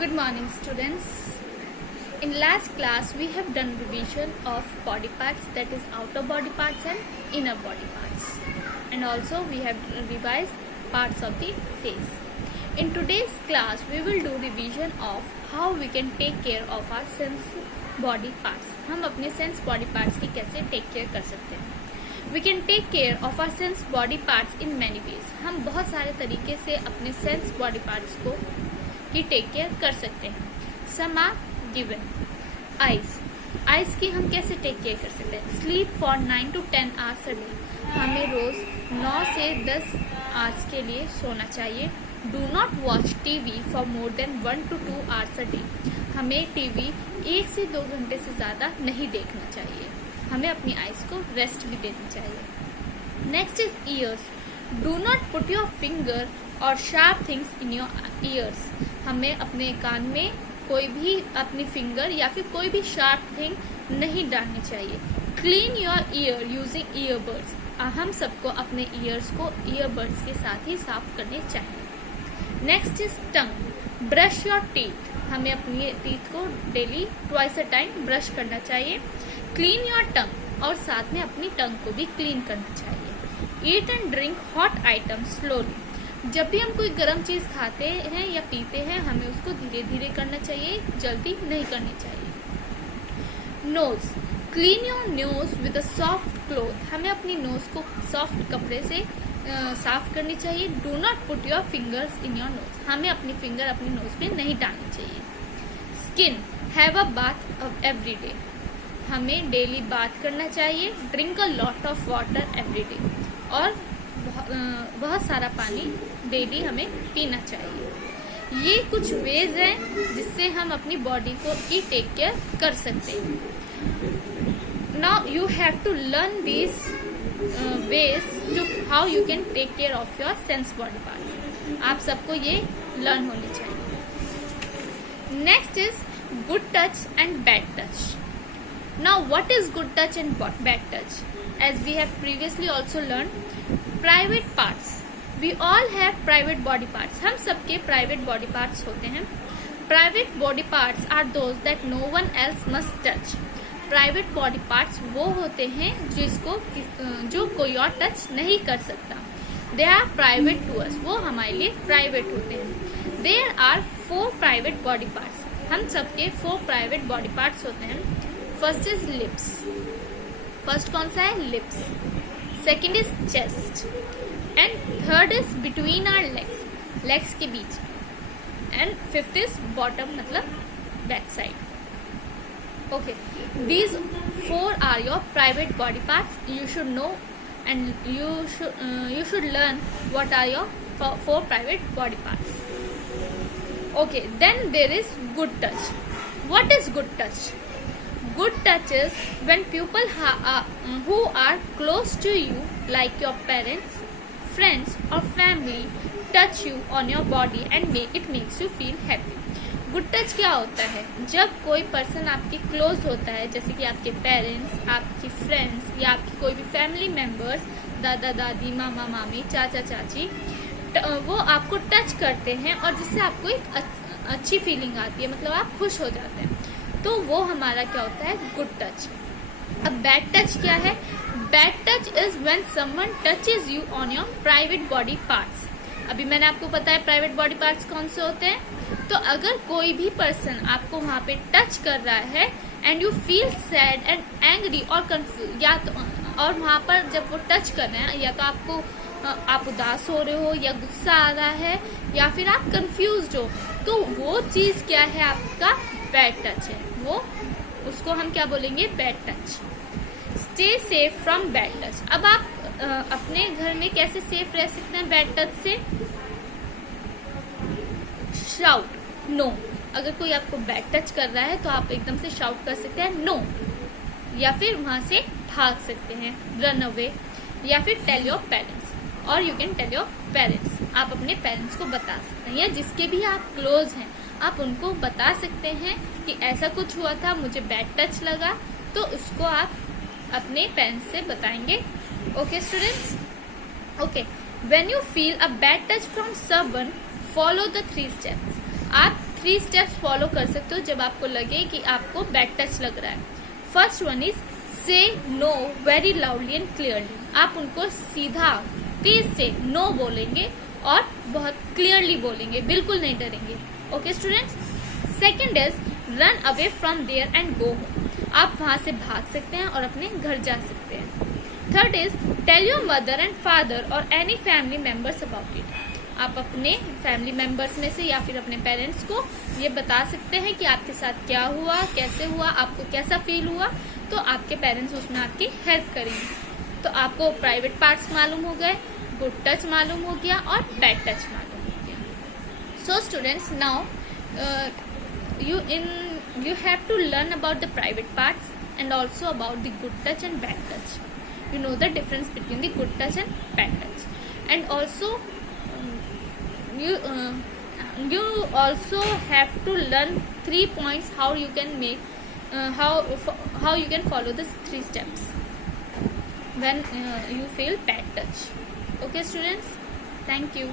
Good morning, students. In last class, we have done revision of body parts, that is outer body parts and inner body parts, and also we have revised parts of the face. In today's class, we will do revision of how we can take care of our sense body parts. हम अपने sense body parts की कैसे take care कर सकते हैं. We can take care of our sense body parts in many ways. हम बहुत सारे तरीके से अपने sense body parts को की टेक केयर कर सकते हैं. Some are given. आइज की हम कैसे टेक केयर कर सकते हैं. Sleep for 9 to 10 hours a day. हमें रोज 9 से 10 आवर्स के लिए सोना चाहिए. Do not watch TV for more than 1 to 2 hours a day. हमें टीवी 1 से 2 घंटे से ज़्यादा नहीं देखना चाहिए. हमें अपनी आइज को रेस्ट भी देनी चाहिए. Next is ears. Do not put your finger or sharp things in your ears. हमें अपने कान में कोई भी अपनी फिंगर या फिर कोई भी शार्प थिंग नहीं डालनी चाहिए. Clean your year using earbuds. हम सबको अपने ईयर्स को ईयरबड्स के साथ ही साफ करने चाहिए. Next is tongue. Brush your teeth. हमें अपनी टीथ को daily twice a time brush करना चाहिए. Clean your tongue. और साथ में अपनी टंग को भी क्लीन करना चाहिए. Eat and drink hot items slowly. जब भी हम कोई गर्म चीज़ खाते हैं या पीते हैं, हमें उसको धीरे धीरे करना चाहिए, जल्दी नहीं करनी चाहिए. Nose. Clean your nose with a soft cloth. हमें अपनी नोज को सॉफ्ट कपड़े से साफ करनी चाहिए. Do not put your fingers in your nose. हमें अपनी फिंगर अपनी नोज पे नहीं डालनी चाहिए. Skin. Have a bath every day. हमें डेली बाथ करना चाहिए. Drink a lot of water every day. और बहुत सारा पानी डेली हमें पीना चाहिए. ये कुछ वेज हैं जिससे हम अपनी बॉडी को की टेक केयर कर सकते हैं. Now you have to learn this ways जो how you can take care of your sense body parts. आप सबको ये लर्न होनी चाहिए. Next is good touch and bad touch. Now what is good touch and bad touch? As we have previously also learned, private parts. We all have private body parts. हम सबके private body parts होते हैं. Private body parts are those that no one else must touch. Private body parts वो होते हैं जो कोई और टच नहीं कर सकता. They are private to us. वो हमारे लिए private होते हैं. There are 4 private body parts. हम सबके 4 private body parts होते हैं. First is lips. फर्स्ट कौन सा है? Lips. Second is chest. And third is between our legs. Legs के बीच. एंड फिफ्थ इज बॉटम मतलब back side. Okay, these 4 are your private body parts. You should know and you should learn what are your 4 private body parts. Okay, then there is good touch. What is good touch? Good touch is when people who are close to you, like your parents, friends or family, touch you on your body and it makes you feel happy. Good touch क्या होता है? जब कोई person आपके close होता है, जैसे कि आपके पेरेंट्स, आपकी फ्रेंड्स या आपकी कोई भी फैमिली मेम्बर्स, दादा दादी, मामा मामी, चाचा चाची, वो आपको टच करते हैं और जिससे आपको एक अच्छी फीलिंग आती है, मतलब आप खुश हो जाते हैं, तो वो हमारा क्या होता है? Good touch. अब बैड टच क्या है? Bad touch is when someone touches you on your private body parts. अभी मैंने आपको बताया प्राइवेट बॉडी पार्ट्स कौन से होते हैं. तो अगर कोई भी पर्सन आपको वहाँ पे टच कर रहा है and you feel sad and angry और कंफ्यूज, या तो और वहाँ पर जब वो टच कर रहे हैं, या तो आप उदास हो रहे हो या गुस्सा आ रहा है या फिर आप कंफ्यूज हो, तो वो चीज़ क्या है? आपका बैड टच है. वो उसको हम क्या बोलेंगे? Bad touch. Stay safe from bad touch. अब आप अपने घर में कैसे सेफ रह सकते हैं बैड टच से? Shout no. अगर कोई आपको बैड टच कर रहा है तो आप एकदम से शाउट कर सकते हैं नो, या फिर वहां से भाग सकते हैं, रन अवे, या फिर टेल योर पेरेंट्स. और you can tell your parents. आप अपने पेरेंट्स को बता सकते हैं, या जिसके भी आप क्लोज हैं आप उनको बता सकते हैं कि ऐसा कुछ हुआ था, मुझे बैड टच लगा, तो उसको आप अपने पेरेंट्स से बताएंगे. Okay students. Okay, when you feel a bad touch from someone, follow the 3 steps. आप 3 स्टेप्स फॉलो कर सकते हो जब आपको लगे कि आपको बैड टच लग रहा है. फर्स्ट वन इज से know very loudly and clearly. आप उनको सीधा तेज से नो बोलेंगे और बहुत क्लियरली बोलेंगे, बिल्कुल नहीं डरेंगे. Okay students. Second is run away from there and go home. आप वहां से भाग सकते हैं और अपने घर जा सकते हैं. Third is tell your mother and father or any family members about it. आप अपने फैमिली मेंबर्स में से या फिर अपने पेरेंट्स को ये बता सकते हैं कि आपके साथ क्या हुआ, कैसे हुआ, आपको कैसा फील हुआ. तो आपके पेरेंट्स उसमें आपकी हेल्प करेंगे. तो आपको प्राइवेट पार्ट्स मालूम हो गए, गुड टच मालूम हो गया और बैड टच मालूम हो गया. So students, now you have to learn about the private parts and also about the good touch and bad touch. You know the difference between the good touch and bad touch. And also you also have to learn 3 points how you can make how you can follow the 3 steps when you feel bad touch. Okay students, thank you.